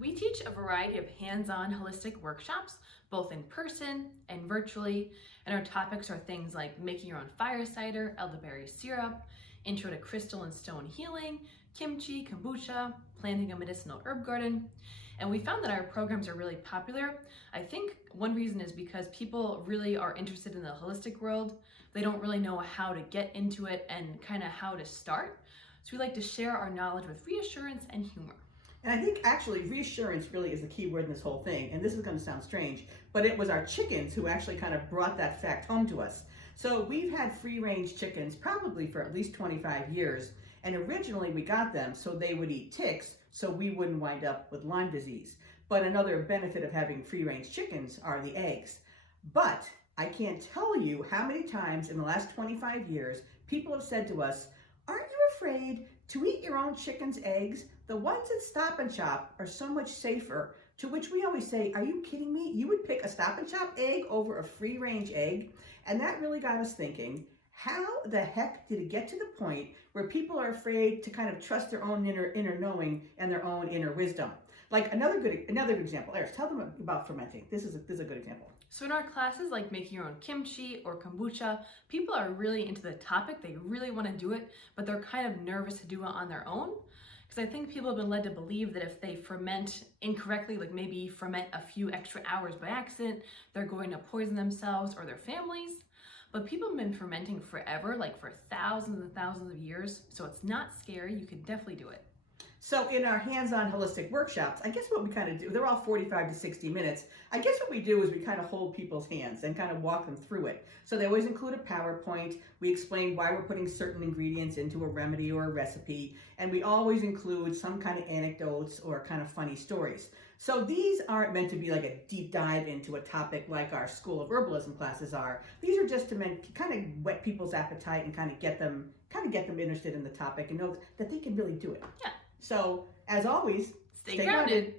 We teach a variety of hands-on holistic workshops, both in person and virtually, and our topics are things like making your own fire cider, elderberry syrup, intro to crystal and stone healing, kimchi, kombucha, planting a medicinal herb garden. And we found that our programs are really popular. I think one reason is because people really are interested in the holistic world. They don't really know how to get into it and kind of how to start. So we like to share our knowledge with reassurance and humor. And I think actually reassurance really is the key word in this whole thing. And this is going to sound strange, but it was our chickens who actually kind of brought that fact home to us. So we've had free-range chickens probably for at least 25 years. And originally we got them so they would eat ticks so we wouldn't wind up with Lyme disease. But another benefit of having free-range chickens are the eggs. But I can't tell you how many times in the last 25 years people have said to us, "Aren't you afraid to eat your own chicken's eggs? The ones at Stop and Shop are so much safer." To which we always say, "Are you kidding me? You would pick a Stop and Shop egg over a free-range egg?" And that really got us thinking, how the heck did it get to the point where people are afraid to kind of trust their own inner knowing and their own inner wisdom? Like another good example. Eris, tell them about fermenting. This is a good example. So in our classes, like making your own kimchi or kombucha, people are really into the topic. They really want to do it, but they're kind of nervous to do it on their own. Because I think people have been led to believe that if they ferment incorrectly, like maybe ferment a few extra hours by accident, they're going to poison themselves or their families. But people have been fermenting forever, like for thousands and thousands of years. So it's not scary. You can definitely do it. So in our hands-on holistic workshops, I guess what we kind of do, they're all 45 to 60 minutes. I guess what we do is we kind of hold people's hands and kind of walk them through it. So they always include a PowerPoint. We explain why we're putting certain ingredients into a remedy or a recipe. And we always include some kind of anecdotes or kind of funny stories. So these aren't meant to be like a deep dive into a topic like our School of Herbalism classes are. These are just to kind of whet people's appetite and kind of get them interested in the topic and know that they can really do it. Yeah. So, as always, Stay grounded.